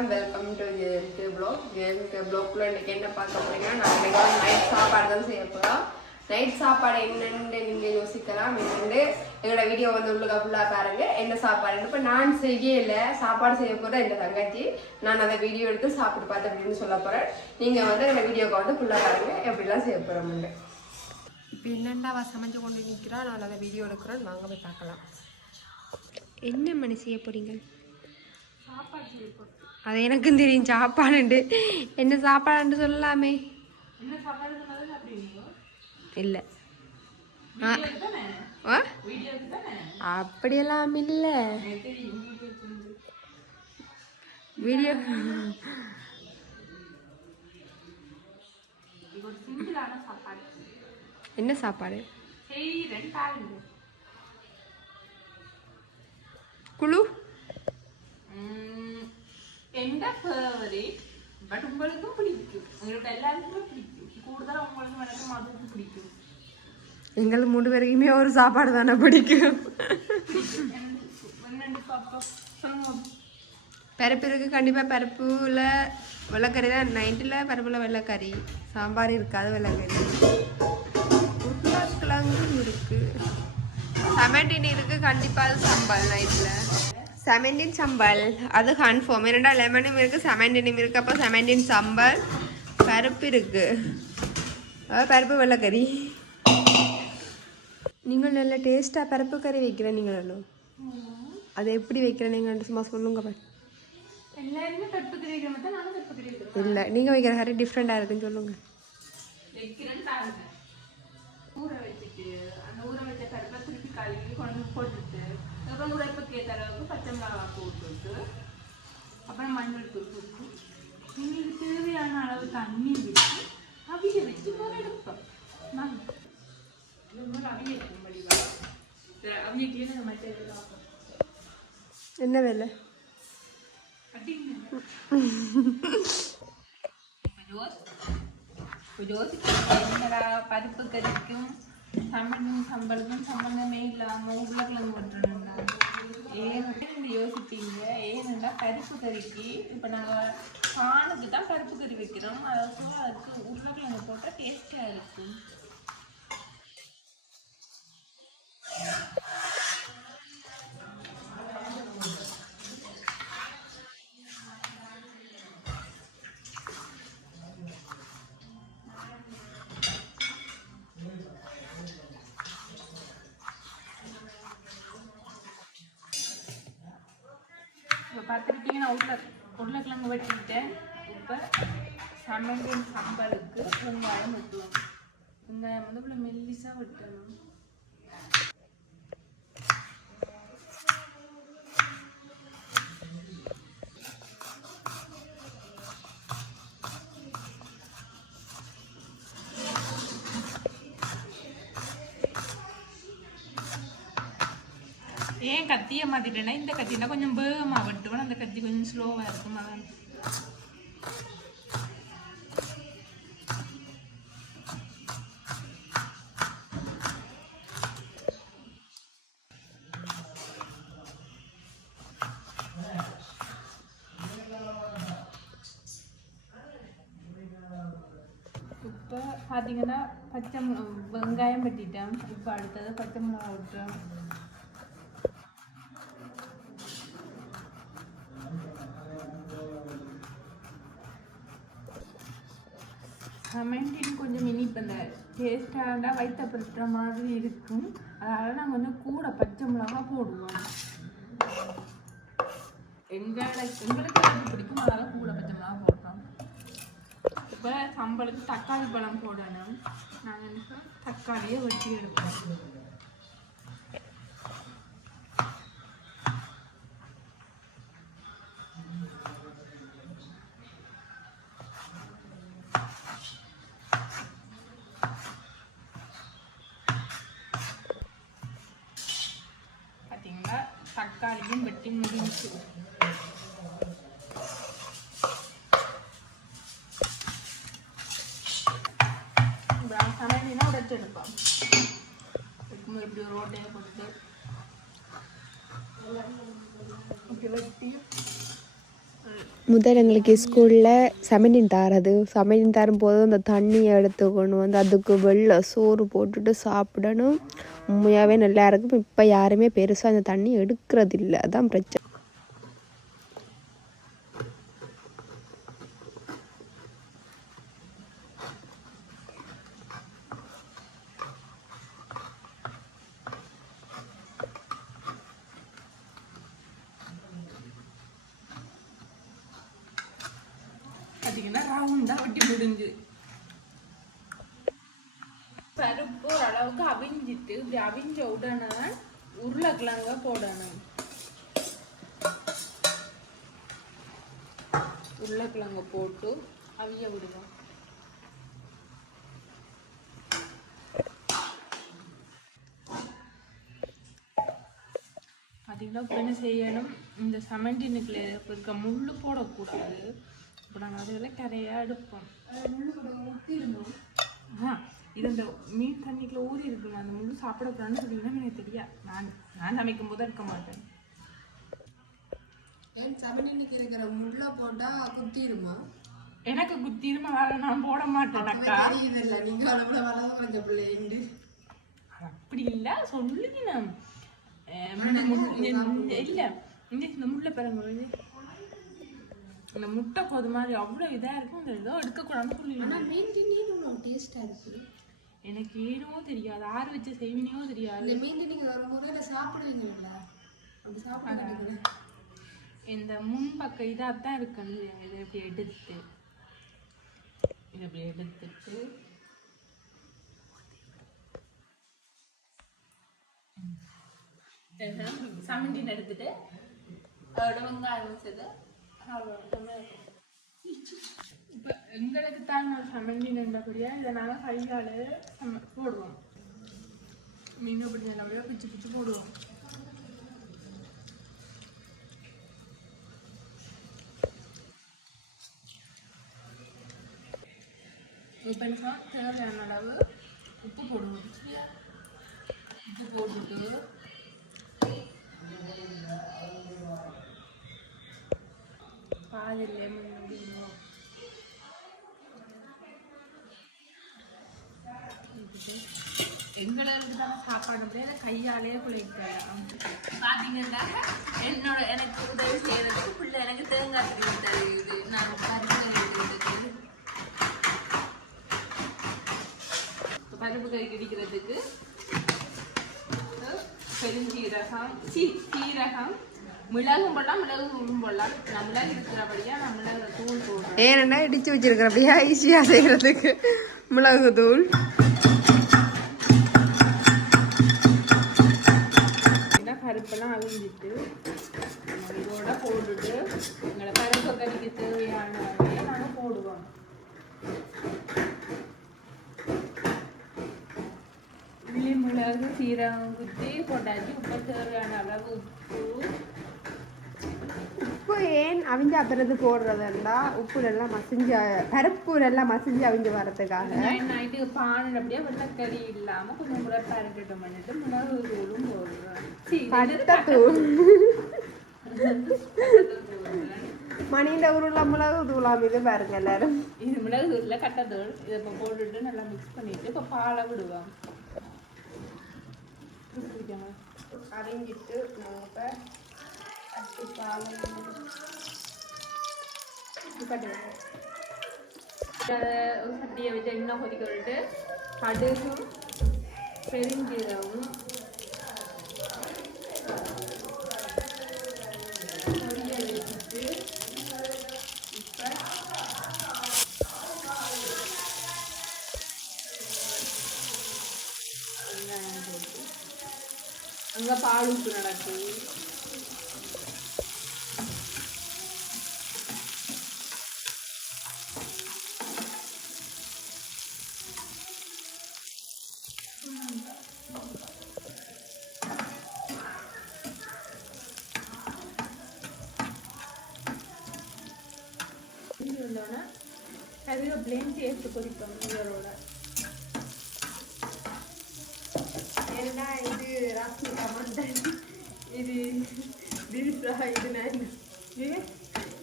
வணக்கம் welcome to JMK blog JMK ப்ளாக்ல இன்னைக்கு என்ன பார்க்க போறீங்கன்னா நான் இன்னைக்கு நைட் சாப்பாடு தான் செய்ய போறோம். நைட் சாப்பாடு என்னன்னு நீங்க யோசிக்கலாம். என்னண்டு எங்களோட வீடியோ வந்து உள்ளுக்க ஃபுல்லா பாருங்க. என்ன சாப்பாடு? இப்போ நான் செய்யல. சாப்பாடு செய்ய போற இந்த தங்கச்சி. நான் அந்த வீடியோ எடுத்து சாப்பிட்டு பார்த்து அப்படின்னு சொல்ல போறேன். நீங்க வந்து எங்களோட வீடியோக்கு வந்து ஃபுல்லா பாருங்க. எப்படிலாம் செய்ய போறோம்னு. இப்போ என்னண்டா அவ சமைச்சு கொண்டு நிற்கிறா நான் அதை வீடியோ எடுக்கிறேன். வாங்க போய் பார்க்கலாம். என்ன மணி செய்ய போறீங்க? அது எனக்கும் தெரியும் சாப்பாடுண்டு. என்ன சாப்பாடுன்னு சொல்லலாமே? இல்லை. ஆ. அப்படியெல்லாம் இல்லை. வீடியோ. என்ன சாப்பாடு? குழு? எந்த ஃபேவரேட் பட் உங்களுக்கும் பிடிக்கும் உங்களுக்கு எல்லாருக்குமே பிடிக்கும் கூடுதலா உங்களுக்கு எனக்கு மதுவுக்கு பிடிக்கும் எங்கள் மூணு பேருக்குமே ஒரு சாப்பாடு தானே பிடிக்கும் பருப்பு கண்டிப்பாக பருப்புல வெள்ளைக்கறி தான் நைட்டில் பருப்புல வெள்ளைக்கறி சாம்பார் இருக்காது வெள்ளைக்கறி உருளைக்கிழங்கு இருக்கு செமண்டின் இருக்கு கண்டிப்பாக அது சம்பல் நைட்டில் செமண்டின் சம்பல் அது கன்ஃபார்ம் இரண்டா லெமனும் இருக்கு செமண்டினும் இருக்கு. அப்போ செமண்டின் சம்பல் பருப்பு இருக்கு. அதாவது பருப்பு வெள்ளைக்கறி. நீங்கள் நல்ல டேஸ்ட்டாக பருப்பு கறி வைக்கிறேன் நீங்களும் அதை எப்படி வைக்கிறேன் நீங்கள்? சும்மா சொல்லுங்க பாரு. வைக்கிற இல்லை நீங்கள் வைக்கிற கறி டிஃப்ரெண்ட்டாக இருக்குன்னு சொல்லுங்க. வைக்கிறேன்னு தாங்க ஊற வச்சுட்டு அந்த ஊற வச்ச பருப்பை திருப்பி கழுவி கொண்டு போட்டுட்டு அதுக்கப்புறம் உரைப்புக்கு ஏற்ற அளவுக்கு பச்சை மிளகா போட்டுட்டு அப்புறம் மஞ்சள் தூள் போட்டு எங்களுக்கு தேவையான அளவு தண்ணி விட்டு அவிய வச்சு போல எடுப்போம் நான் இது மாதிரி அவிய வைக்கும் வடிவா அவிய கிளீன மற்ற என்ன வேலை என்னடா பருப்பு கறிக்கும் சம்பளும் சம்பளுக்கும் சம்பந்தமே இல்லாம உருளைக்கிழங்கு விட்டுணும்டா பருப்பு கறிக்கு இப்போ நாங்கள் பானுக்கு தான் பருப்பு கறி வைக்கிறோம். அதாவது அதுக்கு உருளைக்கிழங்கு போட்டால் டேஸ்ட்டாக இருக்கும். சமண்டின் சம்பலுக்கு வெங்காயம் வெட்டுவோம். வெங்காயம் வந்து இவ்வளோ மெல்லிசாக வெட்டணும். ஏன் கத்தியை மாத்திட்டேன்னா இந்த கத்தினா கொஞ்சம் வேகமாக வெட்டுவேன். அந்த கத்தி கொஞ்சம் ஸ்லோவாக இருக்கும்? அதான் பார்த்தீங்கன்னா பச்சை வெங்காயம் வெட்டிட்டேன். இப்போ அடுத்தது பச்சை மிளகா விட்டுறேன். சமெண்டின் கொஞ்சம் இனிப்பு அந்த டேஸ்டாக வைத்தப்படுத்துகிற மாதிரி இருக்கும். அதனால் நாங்கள் கொஞ்சம் கூட பச்சை மிளகா போடுவோம். எங்களுக்கு எங்களுக்கு பிடிக்கும். அதனால் கூட பச்சை மிளகா போடுவோம். இப்போ சம்பளுக்கு தக்காளி பழம் போடணும். நாங்கள் என்ன தக்காளியை வெட்டி எடுப்போம் போட்டுட்டு முதல் எங்களுக்கு ஸ்கூலில் சமையலின் தாரது சமையலின் தரும்போது அந்த தண்ணியை எடுத்து கொண்டு வந்து அதுக்கு வெள்ளை சோறு போட்டுட்டு சாப்பிடணும். உண்மையாகவே நல்லா இருக்கும். இப்போ யாருமே பெருசாக அந்த தண்ணி எடுக்கிறது இல்லை அதான் பிரச்சனை. வச்சிங்கன்னா ரவுண்டாக வெட்டி முடிஞ்சு பருப்பு ஓரளவுக்கு அவிஞ்சிட்டு இப்படி அவிஞ்ச உடனே உருளைக்கிழங்க போடணும். உருளைக்கிழங்க போட்டு அவிய விடுவோம். பார்த்தீங்கன்னா இப்போ என்ன செய்யணும்? இந்த சமண்டினுக்குள்ள இருக்க முள்ளு போடக்கூடாது. இப்போ நாங்கள் அதில் கரையாக எடுப்போம் ஆ இது இந்த மீன் தண்ணிக்குள்ள ஊறி இருக்குல்ல அந்த முள்ளு சாப்பிடக்கூடாதுன்னு சொன்னீங்கன்னா எனக்கு தெரியாது நான் நான் சமைக்கும் போது எடுக்க மாட்டேன் ஏன் இருக்கிற முள்ள போட்டால் குத்திடுமா எனக்கு குத்திருமா வேலை நான் போட மாட்டேன் அக்கா நீங்கள் அளவில் வளர்ந்து கொஞ்சம் பிள்ளைண்டு அப்படி இல்லை சொல்லுங்க இல்லை இந்த முள்ளை பாருங்க இந்த முட்டை போது மாதிரி அவ்வளோ இதாக இருக்கும் இந்த இதோ எடுக்கக்கூடாதுன்னு சொல்லி ஆனால் மீன் தின்னு டேஸ்ட்டாக இருக்குது எனக்கு ஏனோ தெரியாது ஆறு வச்சு செய்வினியோ தெரியாது. இந்த மீன் நீங்கள் ஒரு முறையில் சாப்பிடுவீங்களா அப்படி சாப்பிட இந்த முன்பக்க இதாக தான் இருக்கு அந்த இதை இப்படி எடுத்து இதை இப்படி எடுத்துட்டு. சமண்டின் எடுத்துட்டு வெங்காயம் வச்சது. இப்போ எங்களுக்கு தான் சமைஞ்சி என்றபடியா இதை நாங்கள் கையால் சம போடுவோம் மீன் அப்படி நல்லபடியாக பிச்சு பிச்சு போடுவோம் இப்போ தேவையான அளவு உப்பு போடுவோம் உப்பு போட்டுட்டு அது லெமன் முடியும் எங்களுக்கு தான் சாப்பாடு முடியாது கையாலே குளிக்கலாம் பார்த்தீங்கன்னா என்னோட எனக்கு உதவி செய்யறதுக்கு பிள்ளை எனக்கு தேங்காய் தெரியுது நான் பருப்பு கறி பருப்பு கறி கிடைக்கிறதுக்கு பெருஞ்சீரகம் சீ சீரகம் மிளகும் போடலாம் மிளகு தூளும் போடலாம் நான் மிளகு இருக்கிறபடியா நான் மிளகு தூள் போடுறேன் ஏன்னா இடிச்சு வச்சிருக்கிற அப்படியா ஈஸியாக செய்கிறதுக்கு மிளகு தூள் பருப்பெல்லாம் அவிஞ்சிட்டு இதோட போட்டுட்டு எங்களை பருப்பு கறிக்கு தேவையான நாங்கள் போடுவோம். உள்ளி மிளகு சீரகம் குத்தி போட்டாச்சு உப்பு தேவையான அளவு உப்பு உப்பு ஏன் அவிஞ்ச அப்புறது போடுறதுண்டா உப்பு நல்லா மசிஞ்ச பருப்பு நல்லா மசிஞ்சு அவிஞ்சு வரதுக்காக நைட் நைட்டு பானை அப்படியே வெள்ளக்கறி இல்லாமல் கொஞ்சம் முறைப்பா இருக்கட்டும் பண்ணிட்டு மிளகு தூளும் போடுறேன். மணிஇந்த உருளை மிளகு தூளாம் இது பாருங்க எல்லாரும். இது மிளகு தூளில் கட்டத்தூள் இதை இப்போ போட்டுட்டு நல்லா மிக்ஸ் பண்ணிட்டு இப்போ பாலை விடுவோம். அரிஞ்சிட்டு இப்போ அதை ஒரு சட்டியை வச்சு எண்ணெய் கொதிக்க விட்டு கடுகும் பெருஞ்சீரகம் வச்சுட்டு அங்கே பால் உப்பு நடக்குது இது வந்தோடனே கருவேப்பிலையும் சேர்த்து கொதிப்போம் இதோட என்ன இது ராசி மட்டன் இது பீஃப்ரா இது நான்.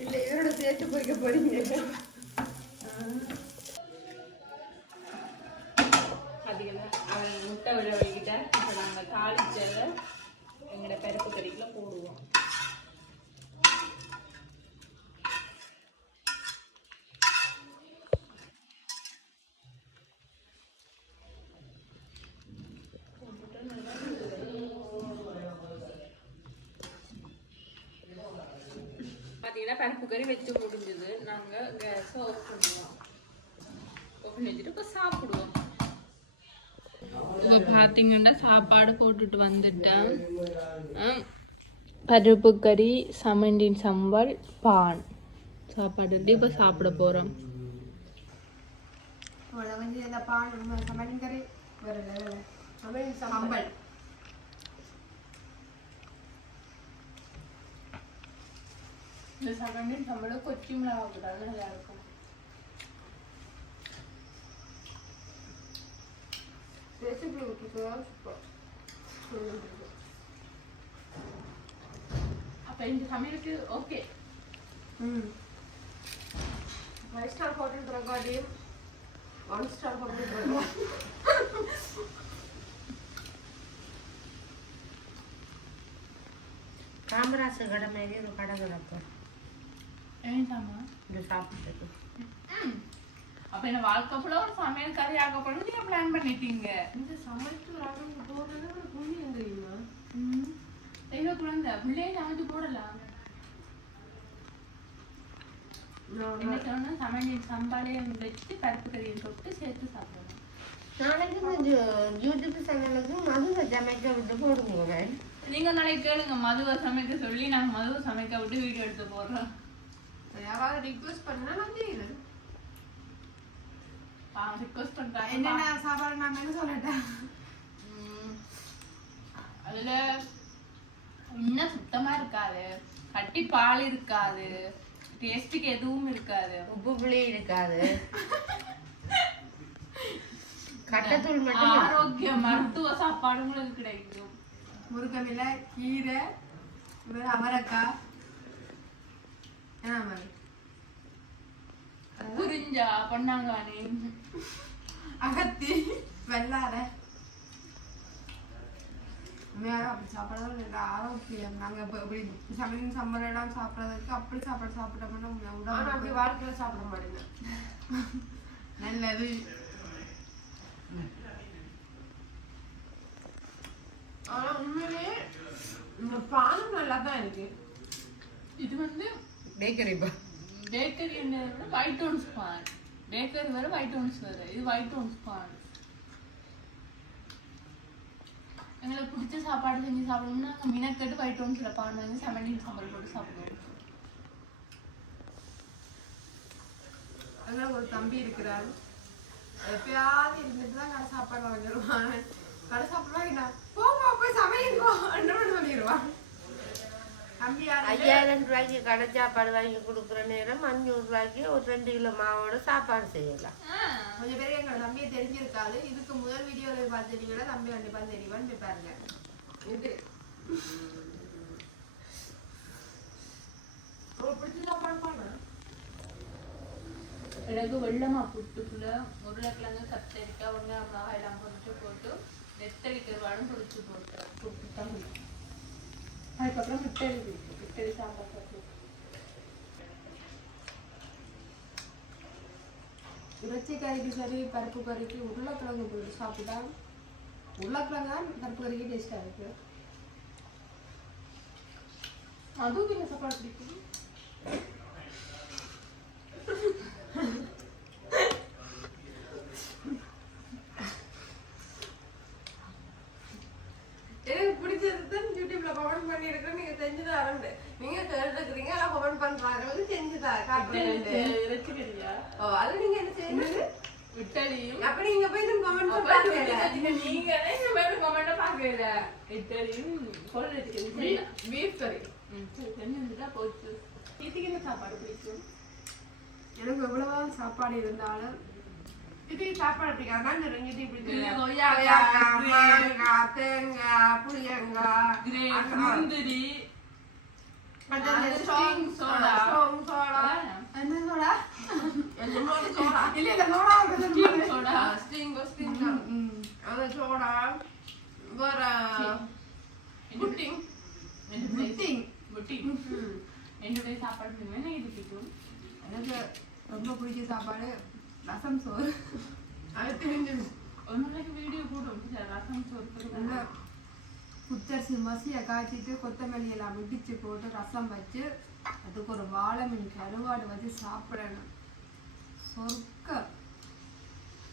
இல்லை இவரோட சேர்த்து போய்க்க பொறிக்க போறீங்க பார்த்தீங்கன்னா அவன் முட்டை விட வைக்கிட்டேன் இப்போ நாங்கள் தாளிச்சதை எங்களோட பருப்பு கறிக்குள்ள போடுவோம் பார்த்தீங்கன்னா பருப்பு கறி வச்சு முடிஞ்சது நாங்கள் கேஸை ஆஃப் பண்ணுவோம் ஆஃப் பண்ணி வச்சுட்டு இப்போ சாப்பிடுவோம். இப்போ பார்த்தீங்கன்னா சாப்பாடு போட்டுட்டு வந்துட்டேன். பருப்பு கறி சமண்டின் சம்பல் பான். சாப்பாடு இப்போ சாப்பிட போகிறோம் வந்து பான் சமையல் கறி சம்பல். இந்த சமண்டின் சம்பளம் கொச்சி மிளகா போட்டாலும் நல்லா இருக்கும் ரெசிபி விட்டுட்டு அப்போ இந்த சமையலுக்கு okay hmm five star hotel பிரகாடி ஒன் ஸ்டார் ஹோட்டல் பிரகாடி காமராசு கடை மாரி ஒரு கடை கிடக்கும் சாப்பிட்டது அப்போ என்ன வாழ்க்கை ஃபுல்லாக ஒரு சமையல் கறி ஆக்கப்படும் நீங்கள் பிளான் பண்ணிட்டீங்க. இந்த சமைச்சு போடுறது ஒரு புண்ணியம் தெரியுமா? தெய்வ குழந்தை பிள்ளையை சமைச்சு போடலாம் என்ன சொன்னா சமையல் சம்பாலையும் வச்சு பருப்பு கறியை தொட்டு சேர்த்து சாப்பிடணும். நாளைக்கு இந்த யூடியூப் சேனலுக்கு மதுவை சமைக்க விட்டு போடுங்க நீங்க நாளைக்கு கேளுங்க மதுவை சமைக்க சொல்லி நாங்க மதுவை சமைக்க விட்டு வீடியோ எடுத்து போடுறோம் யாராவது ரிக்வெஸ்ட் பண்ணா நான் செய்யறேன் ரிக்வஸ்ட் பண்றாங்க என்னென்ன சாப்பாடு நான் என்ன சொல்லட்டேன் உம், அதுல இன்னும் சுத்தமா இருக்காது கட்டி பால் இருக்காது டேஸ்ட்டுக்கு எதுவும் இருக்காது. உப்பு புளி இருக்காது. கட்டத்தூள் மட்டும் ஆரோக்கிய மருத்துவ சாப்பாடு உங்களுக்கு கிடைக்கும். முருங்கமில்லை கீரை அவரைக்காய். புரிஞ்சா? பொன்னாங்கானி அகத்தி. வெள்ளாரை. வேற அப்படி சாப்பிடறது இல்லை ஆரோக்கியம் நாங்க இப்ப இப்படி சமையல் சம்பளம் சாப்பிடறதுக்கு அப்படி சாப்பாடு சாப்பிட்டோம்னா உடம்பு அப்படி வாழ்க்கையில சாப்பிட மாட்டேங்க. நல்லது. ஆனா உண்மையிலேயே இந்த பானம் நல்லா தான் இருக்கு. இது வந்து பேக்கரி பேக்கரி ஒயிட் ஓன்ஸ் பான் பேக்கரி வர ஒயிட் ஓன்ஸ் வர இது ஒயிட் ஓன்ஸ் பான் எங்களுக்கு பிடிச்ச சாப்பாடு செஞ்சு சாப்பிடணும்னா நாங்கள் மினக்கட்டு ஒயிட் ஓன்ஸில் பான் வாங்கி செவன்டீன் சாப்பாடு போட்டு சாப்பிடுவோம். அதில் ஒரு தம்பி இருக்கிறார். எப்பயாவது இருந்துட்டு தான் கடை சாப்பாடு வாங்கிடுவான் கடை சாப்பாடு வாங்கினா போமா போய் சமையுங்கோ சொல்லிடுவான் ஐயாயிரம் ரூபாய்க்கு கடை சாப்பாடு வாங்கி கொடுக்குற நேரம் அஞ்சூறு ரூபாய்க்கு ஒரு ரெண்டு கிலோ மாவோட சாப்பாடு செய்யலாம். கொஞ்சம் பேருக்கு எங்க தம்பியை தெரிஞ்சிருக்காது. இதுக்கு முதல் வீடியோல பார்த்துட்டீங்கன்னா தம்பி கண்டிப்பா தெரியுவான்னு போய் பாருங்க. இது. எனக்கு வெள்ளமா புட்டுக்குள்ள உருளைக்கிழங்கு கத்தரிக்காய் வெங்காயம் மிளகாய் எல்லாம் பொரிச்சு போட்டு நெத்தலி கருவாடும் பொரிச்சு போட்டு. புட்டு தான் பிடிக்கும். அதுக்கப்புறம் மிட்டடி பிடிக்கும் சாம்பார் சாப்பிட்டு இறைச்சி கறிக்கு சரி பருப்பு கறிக்கு உருளைக்கிழங்கு போட்டு சாப்பிட்டா உருளைக்கிழங்கு தான் பருப்பு கறிக்கு டேஸ்டா இருக்கு. அதுவும் என்ன சாப்பாடு பிடிக்கும் எனக்கு பிடிச்சது தான் யூடியூப்ல கமெண்ட் பண்ணி இருக்கேன் நீங்க செஞ்சுதான் அரண்டு நீங்க கேட்டுக்கிறீங்க ஆனா கமெண்ட் பண்றாங்க செஞ்சுதான் காட்டுறேன் இறைச்சி கறியா ஓ அது நீங்க என்ன செய்யணும் இட்டலியும் அப்ப நீங்க போய் இதுவும் கமெண்ட் அப்ப பண்றாங்க நீங்க இந்த மாதிரி கமெண்ட பாக்குறீங்க இட்டலியும் சொல்றது பீஃப் கறி செஞ்சுட்டா போச்சு இதுக்கு என்ன சாப்பாடு பிடிக்கும் எனக்கு எவ்வளவு சாப்பாடு இருந்தாலும் இது சாப்பாடு பிடிக்காது அதான் இந்த ரெண்டு இப்படி இது தெரியும். கொய்யாக்காய், கொய்யாக்காய், மாங்காய், தேங்காய், புளியங்காய், கிரேப் அப்புறம் முந்திரி மற்ற இந்த அது strong strong soda. strong soda, ஆ. என்ன சோடா என்னமோட சோடா இல்ல இல்ல soda Steam soda. Sting sting தான் அந்த சோடா வேற புட்டிங் புட்டிங் புட்டிங் என்னுடைய சாப்பாடு என்ன இது பிடிக்கும் எனக்கு ரொம்ப பிடிச்ச சாப்பாடு ரசம் சோறு அது தெரிஞ்சு ஒரு நாளைக்கு வீடியோ போடும் ரசம் சோறு நல்ல மசியை காய்ச்சிட்டு கொத்தமல்லி எல்லாம் இடிச்சு போட்டு ரசம் வச்சு அதுக்கு ஒரு வாழை மீன் கருவாடு வச்சு சாப்பிடணும். சொர்க்கம்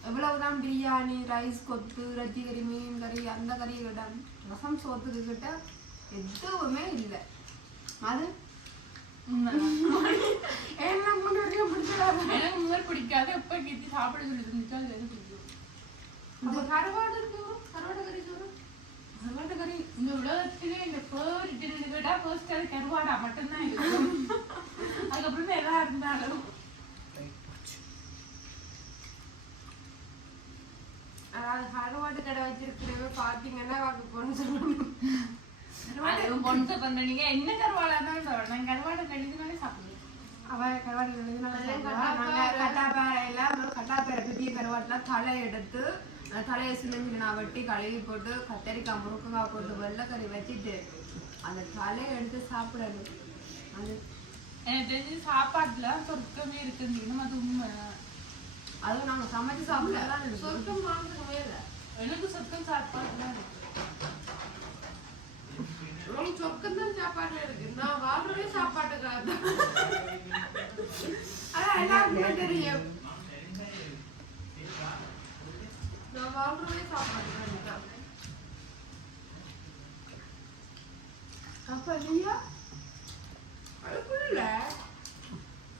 எவ்வளவுதான் பிரியாணி ரைஸ் கொத்து இறைச்சி கறி மீன் கறி அந்த கறி ரசம் சோத்துக்கு கிட்ட எதுவுமே இல்லை. அது என்ன முன்னாடியே பிடிச்சதாது எனக்கு முதல் பிடிக்காது எப்ப கீத்தி சாப்பிட சொல்லி இருந்துச்சோ அது எனக்கு பிடிக்கும் அப்ப கருவாடு இருக்கு கருவாடு கறி சோறு கருவாட்டு கறி இந்த உலகத்திலே இந்த ஃபேவரட் கேட்டா ஃபர்ஸ்ட் அது கருவாடா மட்டும்தான் இருக்கும் அதுக்கப்புறமே எதா இருந்தாலும் அதாவது கருவாட்டு கடை வச்சிருக்கிறவ பாத்தீங்கன்னா வாக்கு பொண்ணு சொல்லணும். அது பொண்ணு பண்றீங்க என்ன கருவாடா தான் சொல்றேன் கருவாடை கழிதுனாலே சாப்பிடுவேன் அவ கருவாடு கட்டாப்பாறையில கட்டாப்பாறை பெரிய கருவாட்டுல தலை எடுத்து தலையை சிலிஞ்சு நான் வெட்டி கழுவி போட்டு கத்தரிக்காய் முருக்கங்காய் போட்டு வெள்ளைக்கறி வச்சுட்டு அந்த தலையை எடுத்து சாப்பிடணும். அது எனக்கு தெரிஞ்சு சாப்பாட்டுல சொர்க்கமே இருக்குன்னு அது உண்மை. அதுவும் நாங்க சமைச்சு சாப்பிடலாம் சொர்க்கம் இல்லை எனக்கு சொர்க்கம் சாப்பாடு தான் இருக்கு உங்களுக்கு சொர்க்கம் தான் சாப்பாடு இருக்கு. நான் வாழ்றதே சாப்பாட்டுக்காக தான் அதான் எல்லாருக்குமே தெரியும். நான் வாழ்றதே சாப்பாட்டுக்காக தான் அப்ப இல்லையா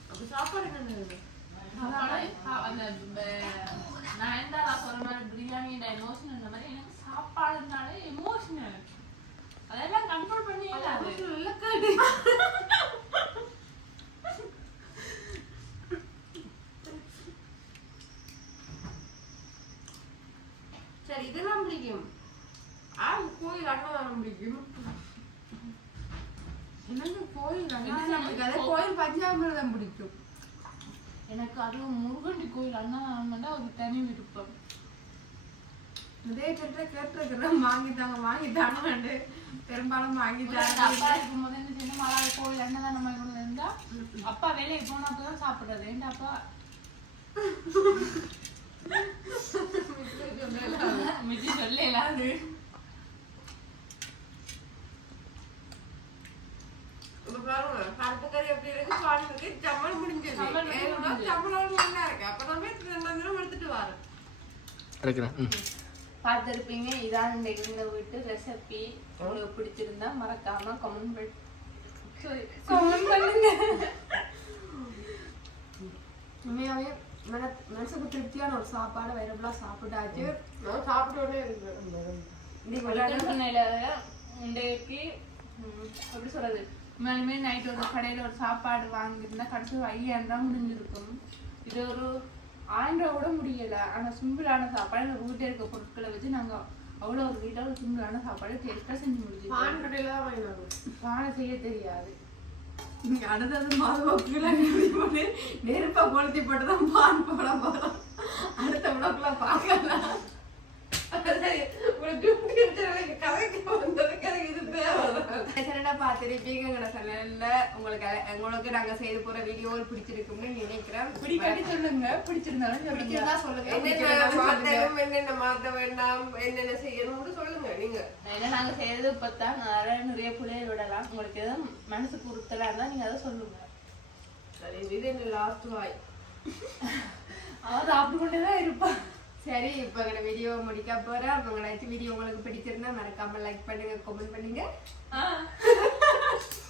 அப்ப சாப்பாடு என்ன சாப்பாடு, நான் என்ன சொல்ற மாதிரி எமோஷன் மாதிரி எனக்கு சாப்பாடுனாலே எமோஷனல் அதெல்லாம் கண்ட்ரோல் பண்ணி இல்லாது வெள்ளக்காடு சரி இதெல்லாம் பிடிக்கும். ஆ கோயில் அன்னதானம் பிடிக்கும். எனக்கு கோயில் நல்லா? பிடிக்காது? கோயில். பஞ்சாமிரதம் பிடிக்கும். எனக்கு அதுவும் முருகண்டி கோயில் அண்ணா ஒரு தனி விருப்பம். இதே கிட்ட கேட்டிருக்கிறேன். வாங்கி தாங்க வாங்கி தாங்க பெரும்பாலும் வாங்கி முதல்ல தாங்க அப்பா இருக்கும்போது என்ன செய்யணும் மலா கோயில் அன்னதானம் மாதிரி கொண்டு இருந்தா அப்பா வேலைக்கு போனா அப்பதான் சாப்பிடுறது. ஏன்டா அப்பா? மிச்சி சொல்லல அது இப்ப பாருங்க பருப்பு கறி எப்படி இருக்கு சம்பளம் முடிஞ்சது. சம்பளம் நல்லா இருக்கு. அப்ப நம்ம ரெண்டு தினம் எடுத்துட்டு ம். பார்த்துருப்பீங்க. இதான் இந்த வீட்டு ரெசிபி உங்களுக்கு பிடிச்சிருந்தா மறக்காம கமெண்ட் பண்ணி கமெண்ட் பண்ணுங்க. உண்மையாவே மன மனசுக்கு திருப்தியான ஒரு சாப்பாடு வைரபுலா சாப்பிட்டாச்சு. நான் சாப்பிட்டோடனே இன்றைக்கு ம், எப்படி சொல்றது? மேலுமே நைட் ஒரு கடையில ஒரு சாப்பாடு வாங்கியிருந்தா கடைசி ஐயாயிரம் ரூபாய் முடிஞ்சிருக்கும். இது ஒரு ரூபா கூட முடியல. ஆனா சிம்பிளான சாப்பாடு எங்க வீட்டில் இருக்க பொருட்களை வச்சு நாங்க அவ்வளோ ஒரு வீட்டில் ஒரு சிம்பிளான சாப்பாடு டேஸ்ட்டாக செஞ்சு முடிஞ்சிருக்கோம் பான் கடையில தான் வாங்கினாங்க. பானை செய்ய தெரியாது. அடுத்தது மதுவக்குள்ள போட்டு நெருப்பை கொளுத்தி போட்டு தான் பான் போட போறோம். அடுத்த விளக்குல பார்க்கலாம். உங்களுக்கு டியூட்டி எடுத்து கதைக்கு வந்ததுக்கு எனக்கு இது தேவை சேனலை பார்த்துருப்பீங்க எங்களோட சேனல்ல உங்களுக்கு உங்களுக்கு நாங்க செய்து போற வீடியோ பிடிச்சிருக்கும்னு நினைக்கிறேன். பிடிக்காட்டி சொல்லுங்க. பிடிச்சிருந்தாலும் சொல்லுங்க. பிடிச்சிருந்தா சொல்லுங்க. என்னென்ன மாத்த வேண்டாம் என்னென்ன செய்யணும்னு சொல்லுங்க நீங்க. ஏன்னா நாங்க செய்யறது இப்பதான். நிறைய நிறைய புள்ளைய விடலாம் உங்களுக்கு எதுவும் மனசுக்கு உறுத்தலா இருந்தா நீங்க அதை சொல்லுங்க. சரி இது என்ன லாஸ்ட் வாய்? அவன் சாப்பிட்டு கொண்டே தான் இருப்பான் சரி இப்போ எங்களோட வீடியோ முடிக்க போறோம் உங்களோட வீடியோ உங்களுக்கு பிடிச்சிருந்தா மறக்காம லைக் பண்ணுங்க கமெண்ட் பண்ணுங்க.